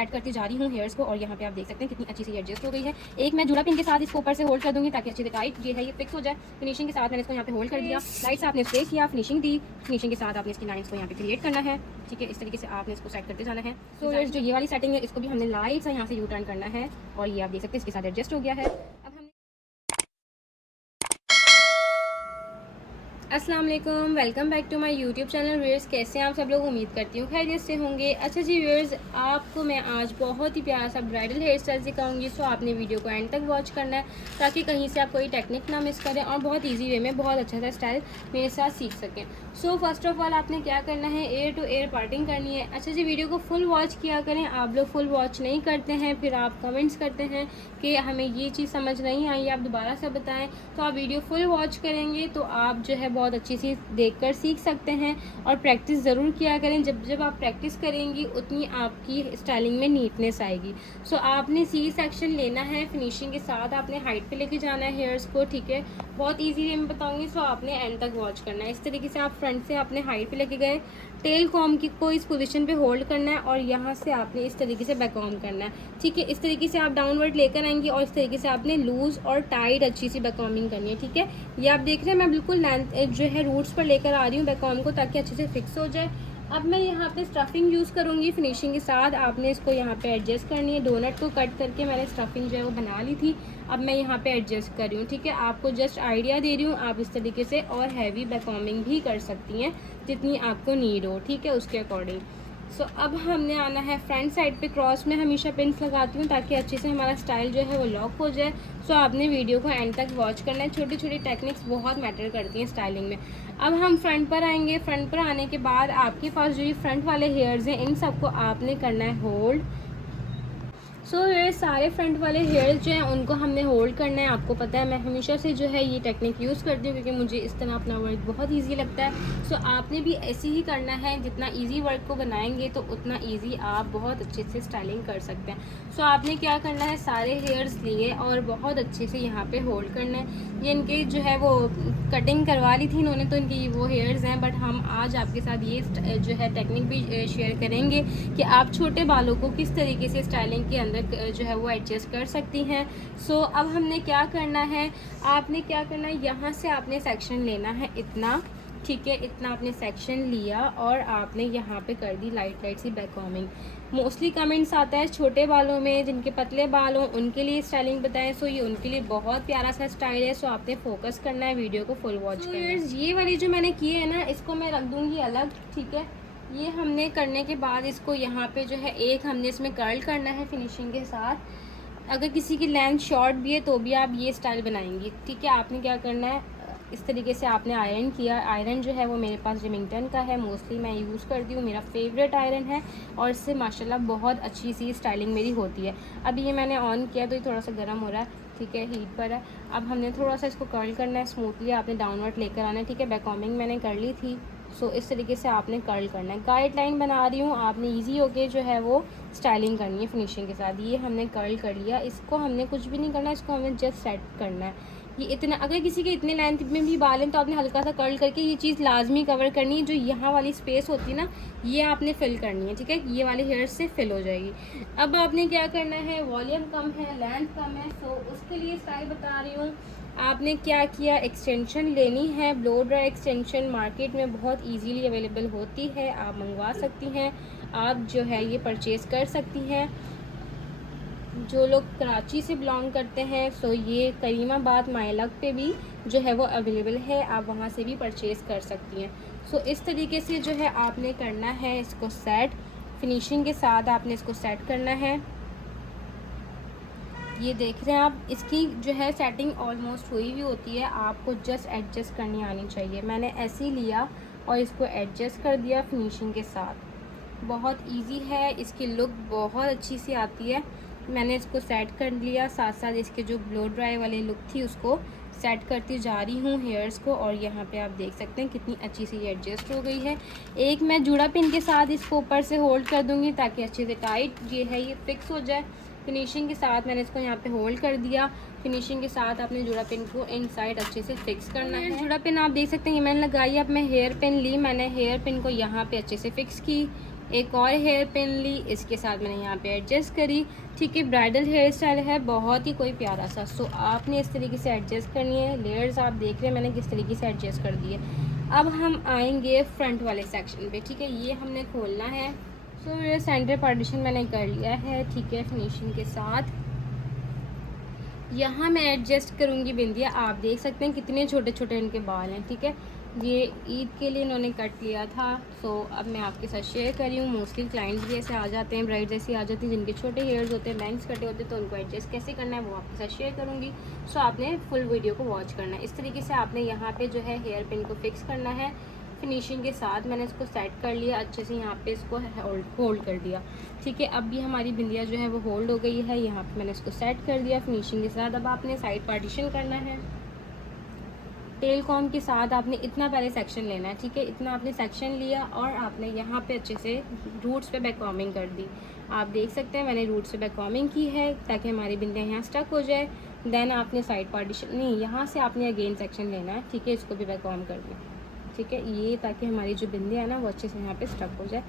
Add करती जा रही हूँ हेयर्स को और यहाँ पे आप देख सकते हैं कितनी अच्छी सी एडजस्ट हो गई है। एक मैं जुड़ा पिन के साथ इसको ऊपर से होल्ड कर दूंगी ताकि अच्छे से टाइट ये है ये फिक्स हो जाए। फिनिशिंग के साथ मैंने इसको यहाँ पे होल्ड कर दिया, लाइट से आपने स्प्रे किया, फिनिशिंग दी। फिनिशिंग के साथ आपने इसकी लाइंस को यहाँ पे क्रिएट करना है, ठीक है। इस तरीके से आपने इसको सेट करते जाना है। तो जो ये वाली सेटिंग है इसको भी हमने लाइट से यहाँ से यू टर्न करना है और ये आप देख सकते हैं इसके साथ एडजस्ट हो गया है। अब हम अस्सलाम वालेकुम, welcome back to my YouTube channel. Viewers कैसे हैं आप सब लोग, उम्मीद करती हूँ खैरियत से होंगे। अच्छा जी व्यूअर्स, आपको मैं आज बहुत ही प्यारा सा ब्राइडल हेयर स्टाइल सिखाऊंगी। सो आपने वीडियो को एंड तक वॉच करना है ताकि कहीं से आप कोई टेक्निक ना मिस करें और बहुत ईजी वे में बहुत अच्छा सा स्टाइल मेरे साथ सीख सकें। सो फर्स्ट ऑफ ऑल आपने क्या करना है, एयर टू एयर पार्टिंग करनी है। अच्छा जी, वीडियो को फुल वॉच किया करें। आप लोग फुल वॉच नहीं करते हैं, फिर आप कमेंट्स करते हैं कि हमें ये चीज़ समझ नहीं आई, आप दोबारा से बताएं। तो आप वीडियो फुल वॉच करेंगे तो आप जो है बहुत अच्छी सी देखकर सीख सकते हैं और प्रैक्टिस ज़रूर किया करें। जब आप प्रैक्टिस करेंगी उतनी आपकी स्टाइलिंग में नीटनेस आएगी। सो आपने सी सेक्शन लेना है, फिनिशिंग के साथ आपने हाइट पे लेके जाना है हेयर्स को, ठीक है। बहुत ईजी वे में बताऊंगी, सो आपने एंड तक वॉच करना है। इस तरीके से आप फ्रंट से अपने हाइट पे लेके गए, टेल कॉम को इस पोजीशन पे होल्ड करना है और यहाँ से आपने इस तरीके से बैक कॉम करना है, ठीक है। इस तरीके से आप डाउनवर्ड लेकर आएंगे और इस तरीके से आपने लूज और टाइट अच्छी सी बैक कॉमिंग करनी है, ठीक है। ये आप देख रहे हैं मैं बिल्कुल लेंथ जो है रूट्स पर लेकर आ रही हूँ बैक कॉम को ताकि अच्छे से फिक्स हो जाए। अब मैं यहाँ पे स्टफिंग यूज़ करूँगी फिनिशिंग के साथ। आपने इसको यहाँ पे एडजस्ट करनी है। डोनट को कट करके मैंने स्टफिंग जो है वो बना ली थी, अब मैं यहाँ पे एडजस्ट कर रही हूँ, ठीक है। आपको जस्ट आइडिया दे रही हूँ, आप इस तरीके से और हैवी बैक कॉमिंग भी कर सकती हैं जितनी आपको नीड हो, ठीक है, उसके अकॉर्डिंग। सो अब हमने आना है फ्रंट साइड पे। क्रॉस में हमेशा पिन्स लगाती हूँ ताकि अच्छे से हमारा स्टाइल जो है वो लॉक हो जाए। सो आपने वीडियो को एंड तक वॉच करना है। छोटी छोटी टेक्निक्स बहुत मैटर करती हैं स्टाइलिंग में। अब हम फ्रंट पर आएंगे। फ्रंट पर आने के बाद आपके पास जो ये फ्रंट वाले हेयर्स हैं इन सबको आपने करना है होल्ड। सो ये सारे फ्रंट वाले हेयर्स जो हैं उनको हमने होल्ड करना है। आपको पता है मैं हमेशा से जो है ये टेक्निक यूज़ करती हूँ क्योंकि मुझे इस तरह अपना वर्क बहुत इजी लगता है। सो आपने भी ऐसे ही करना है। जितना इजी वर्क को बनाएंगे तो उतना इजी आप बहुत अच्छे से स्टाइलिंग कर सकते हैं। सो आपने क्या करना है, सारे हेयर्स लिए और बहुत अच्छे से यहाँ पे होल्ड करना है। ये इनके जो है वो कटिंग करवा ली थी इन्होंने, तो इनकी वो हेयर्स हैं, बट हम आज आपके साथ ये जो है टेक्निक भी शेयर करेंगे कि आप छोटे बालों को किस तरीके से स्टाइलिंग के अंदर जो है वो एडजस्ट कर सकती हैं। सो अब हमने क्या करना है, आपने क्या करना है, यहाँ से आपने सेक्शन लेना है इतना, ठीक है। इतना आपने सेक्शन लिया और आपने यहाँ पे कर दी लाइट लाइट सी बैक कॉमिंग। मोस्टली कमेंट्स आता है छोटे बालों में, जिनके पतले बाल हों उनके लिए स्टाइलिंग बताएं। सो ये उनके लिए बहुत प्यारा सा स्टाइल है। सो आपने फोकस करना है, वीडियो को फुल वॉच करना है। ये वाली जो मैंने की है ना, इसको मैं रख दूँगी अलग, ठीक है। ये हमने करने के बाद इसको यहाँ पे जो है एक हमने इसमें कर्ल करना है फिनिशिंग के साथ। अगर किसी की लेंथ शॉर्ट भी है तो भी आप ये स्टाइल बनाएंगी, ठीक है। आपने क्या करना है, इस तरीके से आपने आयरन किया। आयरन जो है वो मेरे पास रिमिंगटन का है, मोस्टली मैं यूज़ करती हूँ, मेरा फेवरेट आयरन है और इससे माशाल्लाह बहुत अच्छी सी स्टाइलिंग मेरी होती है। अब ये मैंने ऑन किया तो ये थोड़ा सा गर्म हो रहा है, ठीक है, हीट पर है। अब हमने थोड़ा सा इसको कर्ल करना है स्मूथली, आपने डाउनवर्ड लेकर आना है, ठीक है। बैक कॉमिंग मैंने कर ली थी। सो इस तरीके से आपने कर्ल करना है। गाइडलाइन बना रही हूँ, आपने इजी होके जो है वो स्टाइलिंग करनी है फिनिशिंग के साथ। ये हमने कर्ल कर लिया, इसको हमने कुछ भी नहीं करना, इसको हमने जस्ट सेट करना है। ये इतना, अगर किसी के इतने लेंथ में भी बाल हैं तो आपने हल्का सा कर्ल करके ये चीज़ लाजमी कवर करनी है। जो यहाँ वाली स्पेस होती है ना, ये आपने फिल करनी है, ठीक है। ये वाले हेयर्स से फिल हो जाएगी। अब आपने क्या करना है, वॉल्यूम कम है, लेंथ कम है, सो उसके लिए स्टाइल बता रही हूँ। आपने क्या किया, एक्सटेंशन लेनी है, ब्लो ड्राई एक्सटेंशन मार्केट में बहुत इजीली अवेलेबल होती है, आप मंगवा सकती हैं, आप जो है ये परचेज़ कर सकती हैं। जो लोग कराची से बिलोंग करते हैं सो ये करीमाबाद माइलक पे भी जो है वो अवेलेबल है, आप वहाँ से भी परचेज़ कर सकती हैं। सो इस तरीके से जो है आपने करना है इसको सेट, फिनिशिंग के साथ आपने इसको सेट करना है। ये देख रहे हैं आप, इसकी जो है सेटिंग ऑलमोस्ट हुई हुई होती है, आपको जस्ट एडजस्ट करनी आनी चाहिए। मैंने ऐसे ही लिया और इसको एडजस्ट कर दिया फिनिशिंग के साथ। बहुत इजी है, इसकी लुक बहुत अच्छी सी आती है। मैंने इसको सेट कर लिया, साथ साथ इसके जो ब्लो ड्राई वाली लुक थी उसको सेट करती जा रही हूँ हेयर्स को और यहाँ पे आप देख सकते हैं कितनी अच्छी सी एडजस्ट हो गई है। एक मैं जुड़ा पिन के साथ इसको ऊपर से होल्ड कर दूँगी ताकि अच्छे से टाइट ये है ये फिक्स हो जाए। फिनिशिंग के साथ मैंने इसको यहाँ पे होल्ड कर दिया। फिनिशिंग के साथ आपने जुड़ा पिन को इनसाइड अच्छे से फिक्स करना है। जुड़ा पिन आप देख सकते हैं ये मैंने लगाई। अब मैं हेयर पिन ली, मैंने हेयर पिन को यहाँ पे अच्छे से फिक्स की, एक और हेयर पिन ली, इसके साथ मैंने यहाँ पे एडजस्ट करी। ठीक है, ब्राइडल हेयर स्टाइल है, बहुत ही कोई प्यारा सा। सो आपने इस तरीके से एडजस्ट करनी है। लेयर्स आप देख रहे हैं मैंने किस तरीके से एडजस्ट कर दिए। अब हम आएंगे फ्रंट वाले सेक्शन पे। ठीक है, ये हमने खोलना है। सो ये सेंटर पार्टीशन मैंने कर लिया है। ठीक है, फिनिशिंग के साथ यहाँ मैं एडजस्ट करूँगी बिंदिया। आप देख सकते हैं कितने छोटे छोटे इनके बाल हैं। ठीक है, ये ईद के लिए इन्होंने कट लिया था। सो अब मैं आपके साथ शेयर कर रही हूँ। मोस्टली क्लाइंट्स भी ऐसे आ जाते हैं, ब्राइड्स ऐसी आ जाती हैं जिनके छोटे हेयर्स होते हैं, बैंग्स कटे होते हैं, तो उनको एडजस्ट कैसे करना है वो आपके साथ शेयर करूँगी। सो आपने फुल वीडियो को वॉच करना है। इस तरीके से आपने यहाँ पर जो है हेयर पिन को फिक्स करना है। फिनिशिंग के साथ मैंने इसको सेट कर लिया अच्छे से, यहाँ पे इसको होल्ड कर दिया। ठीक है, अब भी हमारी बिंदिया जो है वो होल्ड हो गई है। यहाँ पे मैंने इसको सेट कर दिया फिनिशिंग के साथ। अब आपने साइड पार्टीशन करना है। टेल कॉम के साथ आपने इतना पहले सेक्शन लेना है। ठीक है, इतना आपने सेक्शन लिया और आपने यहाँ पे अच्छे से रूट्स पे बैक कॉमिंग कर दी। आप देख सकते हैं मैंने रूट्स पे बैक कॉमिंग की है ताकि हमारी बिंदियाँ यहाँ स्टक हो जाए। देन आपने साइड पार्टीशन नहीं, यहाँ से आपने अगेन सेक्शन लेना है। ठीक है, इसको भी बैक कॉम कर दिया। ठीक है, ये ताकि हमारी जो बिंदियाँ है ना वो अच्छे से यहाँ पे स्टक हो जाए।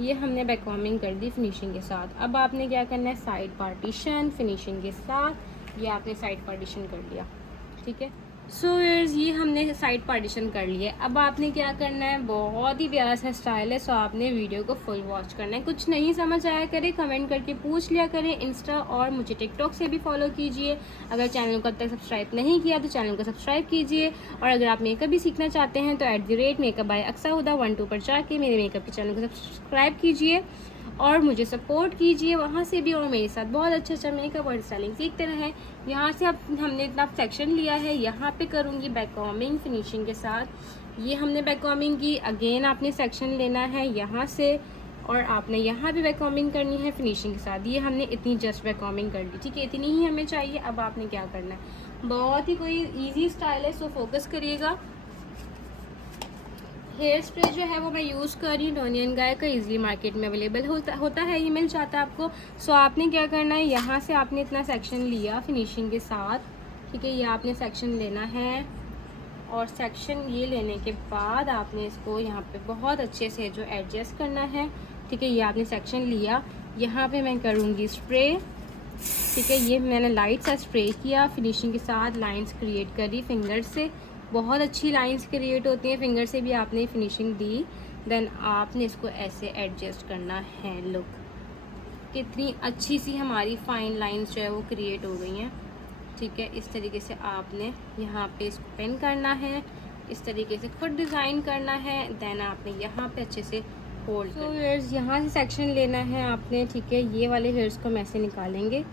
ये हमने बैक कॉमिंग कर दी फिनिशिंग के साथ। अब आपने क्या करना है, साइड पार्टीशन फिनिशिंग के साथ, ये आपने साइड पार्टीशन कर लिया। ठीक है, सो व्यूअर्स ये हमने साइड पार्टीशन कर लिया। अब आपने क्या करना है, बहुत ही प्यारा सा स्टाइल है। सो आपने वीडियो को फुल वॉच करना है। कुछ नहीं समझ आया करे कमेंट करके पूछ लिया करें। इंस्टा और मुझे टिकटॉक से भी फॉलो कीजिए। अगर चैनल को अब तक सब्सक्राइब नहीं किया तो चैनल को सब्सक्राइब कीजिए। और अगर आप मेकअप भी सीखना चाहते हैं तो @मेकअप बाय अक्सा हुदा 12 पर जाके मेरे मेकअप के चैनल को सब्सक्राइब कीजिए और मुझे सपोर्ट कीजिए वहाँ से भी, और मेरे साथ बहुत अच्छा मेकअप और स्टाइलिंग सीखते रहें। यहाँ से अब हमने इतना सेक्शन लिया है, यहाँ पे करूँगी बैक कॉमिंग फिनिशिंग के साथ। ये हमने बैक कॉमिंग की, अगेन आपने सेक्शन लेना है यहाँ से और आपने यहाँ भी बैक कॉमिंग करनी है फिनिशिंग के साथ। ये हमने इतनी जस्ट बैक कॉमिंग कर दी। ठीक है, इतनी ही हमें चाहिए। अब आपने क्या करना है, बहुत ही कोई ईजी स्टाइल है, सो फोकस करिएगा। हेयर स्प्रे जो है वो मैं यूज़ कर रही हूँ टोनी एंड गाय का, इजीली मार्केट में अवेलेबल होता है, ये मिल जाता है आपको। सो आपने क्या करना है, यहाँ से आपने इतना सेक्शन लिया फिनिशिंग के साथ। ठीक है, ये आपने सेक्शन लेना है और सेक्शन ये लेने के बाद आपने इसको यहाँ पे बहुत अच्छे से जो एडजस्ट करना है। ठीक है, ये आपने सेक्शन लिया, यहाँ पे मैं करूँगी स्प्रे। ठीक है, ये मैंने लाइट सा स्प्रे किया फिनिशिंग के साथ, लाइंस क्रिएट करी फिंगर से। बहुत अच्छी लाइंस क्रिएट होती हैं फिंगर से भी। आपने फिनिशिंग दी, देन आपने इसको ऐसे एडजस्ट करना है। लुक कितनी अच्छी सी हमारी फाइन लाइंस जो है वो क्रिएट हो गई हैं। ठीक है, इस तरीके से आपने यहाँ पे इसको पेन करना है, इस तरीके से खुद डिज़ाइन करना है। देन आपने यहाँ पे अच्छे से होल्ड। सो हेयर्स यहाँ से सेक्शन लेना है आपने। ठीक है, ये वाले हेयर्स को हम ऐसे निकालेंगे।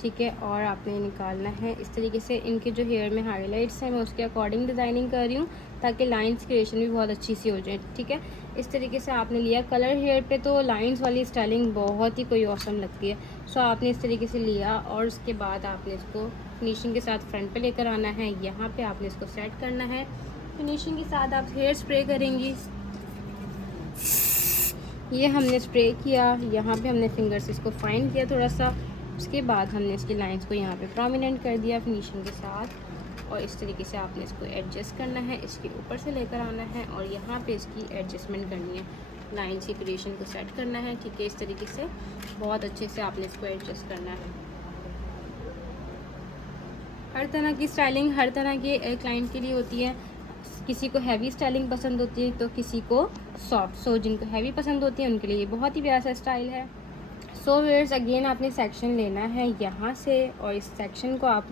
ठीक है, और आपने निकालना है इस तरीके से। इनके जो हेयर में हाईलाइट्स हैं मैं उसके अकॉर्डिंग डिज़ाइनिंग कर रही हूँ ताकि लाइंस क्रिएशन भी बहुत अच्छी सी हो जाए। ठीक है, इस तरीके से आपने लिया। कलर हेयर पे तो लाइंस वाली स्टाइलिंग बहुत ही कोई औसम लगती है। सो आपने इस तरीके से लिया और उसके बाद आपने इसको फिनिशिंग के साथ फ्रंट पे लेकर आना है। यहाँ पे आपने इसको सेट करना है। फिनिशिंग के साथ आप हेयर स्प्रे करेंगी। ये हमने स्प्रे किया, यहाँ पे हमने फिंगर से इसको फाइन किया थोड़ा सा। उसके बाद हमने इसकी लाइंस को यहाँ पे प्रोमिनेंट कर दिया फिनिशिंग के साथ। और इस तरीके से आपने इसको एडजस्ट करना है, इसके ऊपर से लेकर आना है और यहाँ पे इसकी एडजस्टमेंट करनी है, लाइंस की क्रिएशन को सेट करना है। ठीक है, इस तरीके से बहुत अच्छे से आपने इसको एडजस्ट करना है। हर तरह की स्टाइलिंग हर तरह के क्लाइंट के लिए होती है। किसी को हैवी स्टाइलिंग पसंद होती है तो किसी को सॉफ्ट। सो जिनको हैवी पसंद होती है उनके लिए ये बहुत ही प्यारा सा स्टाइल है। सो व्यूअर्स अगेन आपने सेक्शन लेना है यहाँ से और इस सेक्शन को आप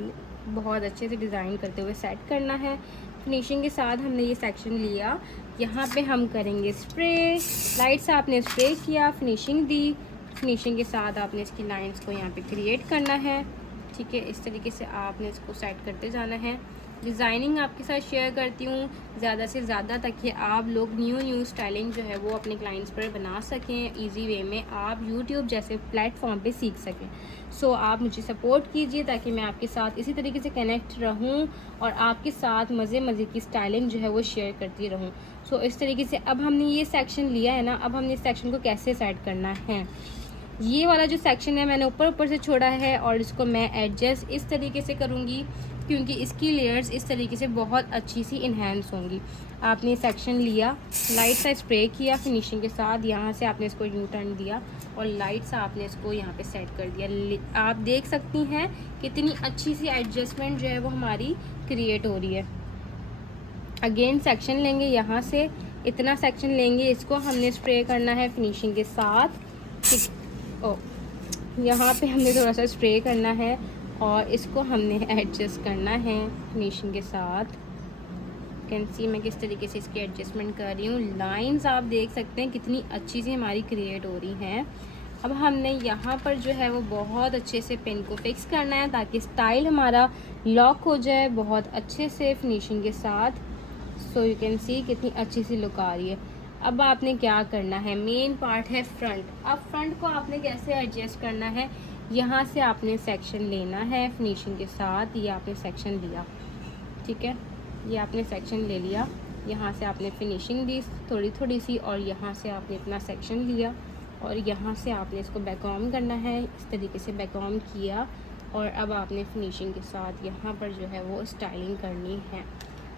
बहुत अच्छे से डिज़ाइन करते हुए सेट करना है। फिनिशिंग के साथ हमने ये सेक्शन लिया, यहाँ पे हम करेंगे स्प्रे। लाइट से आपने स्प्रे किया, फिनिशिंग दी। फिनिशिंग के साथ आपने इसकी लाइंस को यहाँ पे क्रिएट करना है। ठीक है, इस तरीके से आपने इसको सेट करते जाना है। डिज़ाइनिंग आपके साथ शेयर करती हूँ ज़्यादा से ज़्यादा ताकि आप लोग न्यू स्टाइलिंग जो है वो अपने क्लाइंट्स पर बना सकें इजी वे में, आप यूट्यूब जैसे प्लेटफॉर्म पे सीख सकें। सो आप मुझे सपोर्ट कीजिए ताकि मैं आपके साथ इसी तरीके से कनेक्ट रहूँ और आपके साथ मज़े की स्टाइलिंग जो है वो शेयर करती रहूँ। सो इस तरीके से अब हमने ये सेक्शन लिया है ना, अब हमने इस सेक्शन को कैसे सेट करना है। ये वाला जो सेक्शन है मैंने ऊपर से छोड़ा है और इसको मैं एडजस्ट इस तरीके से करूँगी क्योंकि इसकी लेयर्स इस तरीके से बहुत अच्छी सी इन्हेंस होंगी। आपने सेक्शन लिया, लाइट सा स्प्रे किया फिनिशिंग के साथ, यहाँ से आपने इसको यू टर्न दिया और लाइट सा आपने इसको यहाँ पे सेट कर दिया। आप देख सकती हैं कितनी अच्छी सी एडजस्टमेंट जो है वो हमारी क्रिएट हो रही है। अगेन सेक्शन लेंगे, यहाँ से इतना सेक्शन लेंगे, इसको हमने स्प्रे करना है फिनिशिंग के साथ। यहाँ पे हमने थोड़ा सा स्प्रे करना है और इसको हमने एडजस्ट करना है फिनिशिंग के साथ। कैन सी मैं किस तरीके से इसकी एडजस्टमेंट कर रही हूँ। लाइंस आप देख सकते हैं कितनी अच्छी सी हमारी क्रिएट हो रही हैं। अब हमने यहाँ पर जो है वो बहुत अच्छे से पिन को फिक्स करना है ताकि स्टाइल हमारा लॉक हो जाए बहुत अच्छे से फिनिशिंग के साथ। सो यू कैन सी कितनी अच्छी सी लुक आ रही है। अब आपने क्या करना है, मेन पार्ट है फ्रंट। अब फ्रंट को आपने कैसे एडजस्ट करना है, यहाँ से आपने सेक्शन लेना है फिनिशिंग के साथ। ये आपने सेक्शन लिया, ठीक है, ये आपने सेक्शन ले लिया, यहाँ से आपने फिनिशिंग दी थोड़ी थोड़ी सी और यहाँ से आपने इतना सेक्शन लिया और यहाँ से आपने इसको बैक ऑन करना है। इस तरीके से बैक ऑन किया और अब आपने फिनिशिंग के साथ यहाँ पर जो है वो स्टाइलिंग करनी है।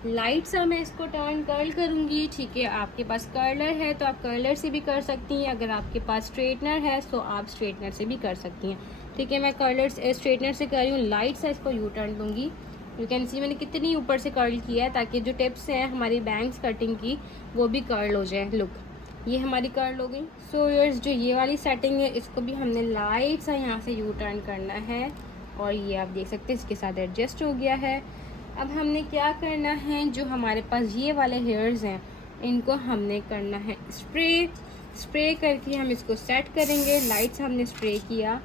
लाइट सा मैं इसको टर्न कर्ल करूँगी, ठीक है। आपके पास कर्लर है तो आप कर्लर से भी कर सकती हैं, अगर आपके पास स्ट्रेटनर है तो आप स्ट्रेटनर से भी कर सकती हैं, ठीक है। मैं कर्लर स्ट्रेटनर से कर रही हूँ। लाइट सा इसको यू टर्न दूँगी। यू कैन सी मैंने कितनी ऊपर से कर्ल किया है ताकि जो टिप्स हैं हमारी बैंग्स कटिंग की वो भी कर्ल हो जाए। लुक, ये हमारी कर्ल हो गई। सो यार्स जो ये वाली सेटिंग है इसको भी हमने लाइट सा यहाँ से यू टर्न करना है और ये आप देख सकते हैं इसके साथ एडजस्ट हो गया है। अब हमने क्या करना है, जो हमारे पास ये वाले हेयर्स हैं इनको हमने करना है स्प्रे करके हम इसको सेट करेंगे। लाइट से हमने स्प्रे किया,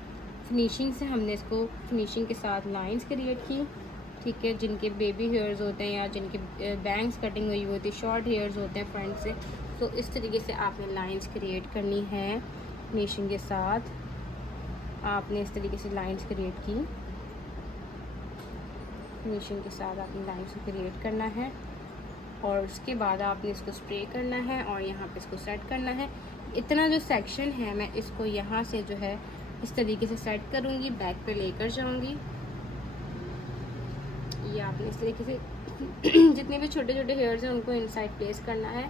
फिनिशिंग से हमने इसको फिनिशिंग के साथ लाइंस क्रिएट की, ठीक है। जिनके बेबी हेयर्स होते हैं या जिनके बैंग्स कटिंग हुई होती है, शॉर्ट हेयर्स होते हैं फ्रंट से, तो इस तरीके से आपने लाइंस क्रिएट करनी है फिनिशिंग के साथ। आपने इस तरीके से लाइंस क्रिएट की, फिनिशिंग के साथ आपने लाइंस को क्रिएट करना है और उसके बाद आपने इसको स्प्रे करना है और यहाँ पे इसको सेट करना है। इतना जो सेक्शन है मैं इसको यहाँ से जो है इस तरीके से सेट करूँगी, बैक पे लेकर जाऊँगी। ये आपने इस तरीके से जितने भी छोटे छोटे हेयर्स हैं उनको इनसाइड प्लेस करना है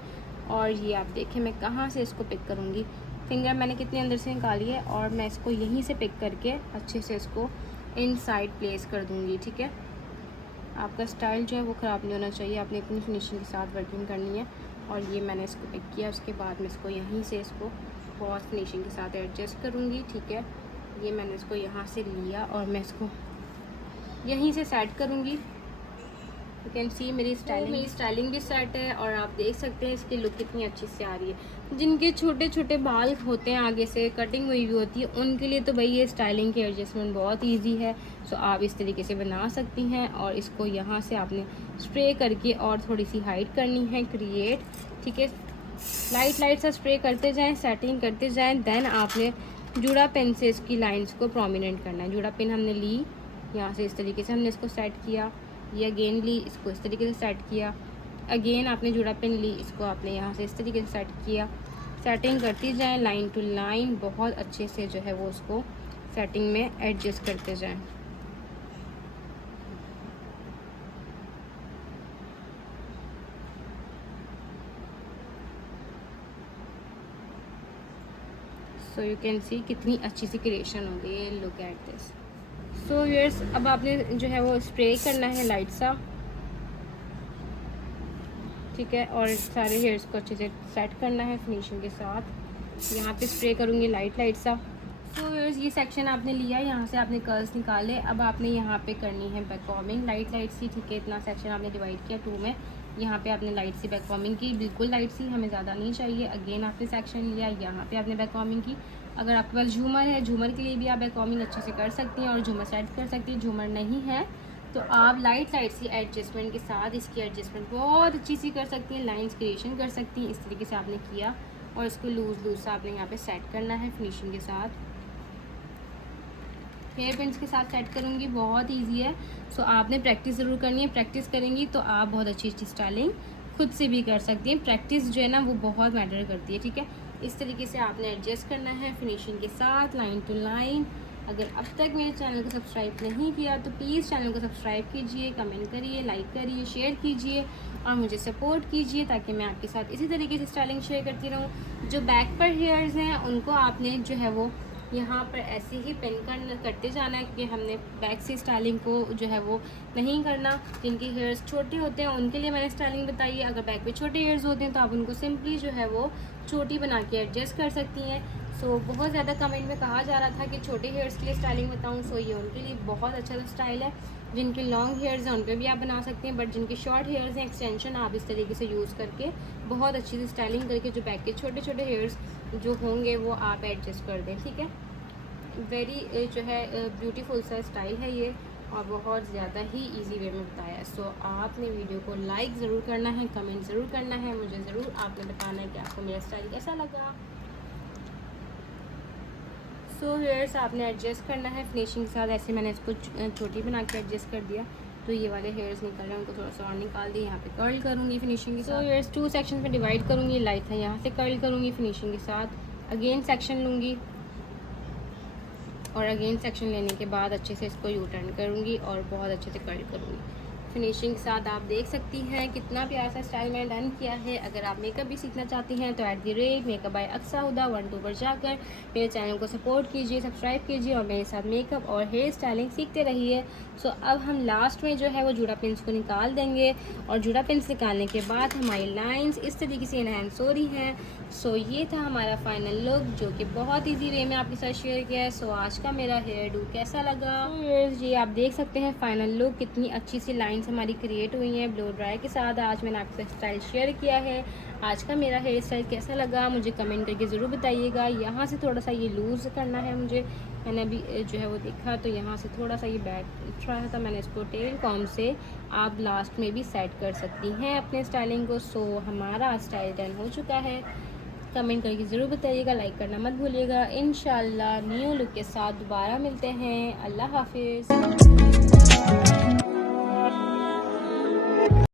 और ये आप देखें मैं कहाँ से इसको पिक करूँगी। फिंगर मैंने कितने अंदर से निकाली है और मैं इसको यहीं से पिक करके अच्छे से इसको इनसाइड प्लेस कर दूँगी, ठीक है। आपका स्टाइल जो है वो ख़राब नहीं होना चाहिए, आपने अपनी फिनिशिंग के साथ वर्किंग करनी है। और ये मैंने इसको पिक किया, उसके बाद मैं इसको यहीं से इसको बहुत फिनिशिंग के साथ एडजस्ट करूँगी, ठीक है। ये मैंने इसको यहाँ से लिया और मैं इसको यहीं से सेट करूँगी। यू कैन सी मेरी स्टाइलिंग भी सेट है और आप देख सकते हैं इसकी लुक कितनी अच्छी से आ रही है। जिनके छोटे छोटे बाल होते हैं आगे से कटिंग हुई भी होती है उनके लिए तो भाई ये स्टाइलिंग की एडजस्टमेंट बहुत इजी है। सो आप इस तरीके से बना सकती हैं और इसको यहाँ से आपने स्प्रे करके और थोड़ी सी हाइट करनी है क्रिएट, ठीक है। लाइट सा स्प्रे करते जाएँ, सेटिंग करते जाएँ। देन आपने जूड़ा पेन से इसकी लाइन्स को प्रोमिनेंट करना है। जूड़ा पेन हमने ली, यहाँ से इस तरीके से हमने इसको सेट किया, ये अगेन ली, इसको इस तरीके से सेट किया, अगेन आपने जूड़ा पेन ली, इसको आपने यहाँ से इस तरीके से सेट किया। सेटिंग करती जाएं लाइन टू लाइन, बहुत अच्छे से जो है वो उसको सेटिंग में एडजस्ट करते जाएं। सो यू कैन सी कितनी अच्छी सी क्रिएशन हो गई है। Look at this. So viewers अब आपने जो है वो स्प्रे करना है लाइट सा, ठीक है, और सारे हेयर्स को अच्छे से सेट करना है फिनिशिंग के साथ। यहाँ पे स्प्रे करूँगी लाइट सा। सो व्यूअर्स ये सेक्शन आपने लिया, यहाँ से आपने कर्ल्स निकाले। अब आपने यहाँ पे करनी है बैककॉमिंग लाइट सी, ठीक है। इतना सेक्शन आपने डिवाइड किया 2 में, यहाँ पे आपने लाइट सी बैककॉमिंग की, बिल्कुल लाइट सी, हमें ज़्यादा नहीं चाहिए। अगेन आपने सेक्शन लिया, यहाँ पे आपने बैककॉमिंग की। अगर आपके पास झूमर है, झूमर के लिए भी आप बैककॉमिंग अच्छे से कर सकती हैं और झूमर सेट कर सकती हैं। झूमर नहीं है तो आप लाइट सी एडजस्टमेंट के साथ इसकी एडजस्टमेंट बहुत अच्छी सी कर सकती हैं, लाइंस क्रिएशन कर सकती हैं। इस तरीके से आपने किया और इसको लूज़ सा आपने यहाँ पे सेट करना है फिनिशिंग के साथ। हेयर पिन्स के साथ सेट करूँगी, बहुत ईजी है। सो आपने प्रैक्टिस ज़रूर करनी है, प्रैक्टिस करेंगी तो आप बहुत अच्छी स्टाइलिंग खुद से भी कर सकती हैं। प्रैक्टिस जो है ना वो बहुत मैटर करती है, ठीक है। इस तरीके से आपने एडजस्ट करना है फिनिशिंग के साथ लाइन टू लाइन। अगर अब तक मेरे चैनल को सब्सक्राइब नहीं किया तो प्लीज़ चैनल को सब्सक्राइब कीजिए, कमेंट करिए, लाइक करिए, शेयर कीजिए और मुझे सपोर्ट कीजिए ताकि मैं आपके साथ इसी तरीके से स्टाइलिंग शेयर करती रहूँ। जो बैक पर हेयर्स हैं उनको आपने जो है वो यहाँ पर ऐसे ही पिन करते जाना है, कि हमने बैक से स्टाइलिंग को जो है वो नहीं करना। जिनके हेयर्स छोटे होते हैं उनके लिए मैंने स्टाइलिंग बताई है। अगर बैक पे छोटे हेयर्स होते हैं तो आप उनको सिंपली जो है वो चोटी बना के एडजस्ट कर सकती हैं। बहुत ज़्यादा कमेंट में कहा जा रहा था कि छोटे हेयर्स के लिए स्टाइलिंग बताऊँ। ये उनके लिए बहुत अच्छा स्टाइल है। जिनके लॉन्ग हेयर्स हैं उन पर भी आप बना सकते हैं, बट जिनके शॉर्ट हेयर्स हैं एक्सटेंशन आप इस तरीके से यूज़ करके बहुत अच्छी सी स्टाइलिंग करके जो बैक के छोटे छोटे हेयर्स जो होंगे वो आप एडजस्ट कर दें। ठीक है, वेरी जो है ब्यूटीफुल सा स्टाइल है ये और बहुत ज़्यादा ही इजी वे में बताया है। आपने वीडियो को लाइक ज़रूर करना है, कमेंट ज़रूर करना है, मुझे ज़रूर आपने बताना है कि आपको मेरा स्टाइल कैसा लगा। हेयर्स आपने एडजस्ट करना है फिनिशिंग के साथ। ऐसे मैंने इसको छोटी बना के एडजस्ट कर दिया तो ये वाले हेयर्स निकल रहे हैं, उनको थोड़ा सा और निकाल दिए। यहाँ पे कर्ल करूँगी फिनिशिंग के साथ। हेयर्स 2 सेक्शन में डिवाइड करूँगी, लाइट था यहाँ से कर्ल करूँगी फिनिशिंग के साथ। अगेन सेक्शन लूँगी और अगेन सेक्शन लेने के बाद अच्छे से इसको यू टर्न करूँगी और बहुत अच्छे से कर्ल करूँगी फिनिशिंग के साथ। आप देख सकती हैं कितना प्यारा सा स्टाइल मैंने डन किया है। अगर आप मेकअप भी सीखना चाहती हैं तो @मेकअप बाय अक्सा हुदा 12 पर जाकर मेरे चैनल को सपोर्ट कीजिए, सब्सक्राइब कीजिए और मेरे साथ मेकअप और हेयर स्टाइलिंग सीखते रहिए। अब हम लास्ट में जो है वो जूड़ा पिन्स को निकाल देंगे और जूड़ा पिन्स निकालने के बाद हमारी लाइंस इस तरीके से इनहेंस हो रही हैं। ये था हमारा फाइनल लुक जो कि बहुत ईजी वे में आपके साथ शेयर किया है। आज का मेरा हेयर डू कैसा लगा? जी आप देख सकते हैं फाइनल लुक कितनी अच्छी सी लाइंस हमारी क्रिएट हुई हैं ब्लो ड्राई के साथ। आज मैंने आपके साथ स्टाइल शेयर किया है। आज का मेरा हेयर स्टाइल कैसा लगा मुझे कमेंट करके ज़रूर बताइएगा। यहाँ से थोड़ा सा ये लूज़ करना है मुझे, मैंने अभी जो है वो देखा तो यहाँ से थोड़ा सा ये बैक उठ रहा था, मैंने इसको टेल कॉम से आप लास्ट में भी सेट कर सकती हैं अपने स्टाइलिंग को। हमारा स्टाइल डन हो चुका है। कमेंट करके ज़रूर बताइएगा, लाइक करना मत भूलिएगा। इंशाल्लाह न्यू लुक के साथ दोबारा मिलते हैं। अल्लाह हाफिज़।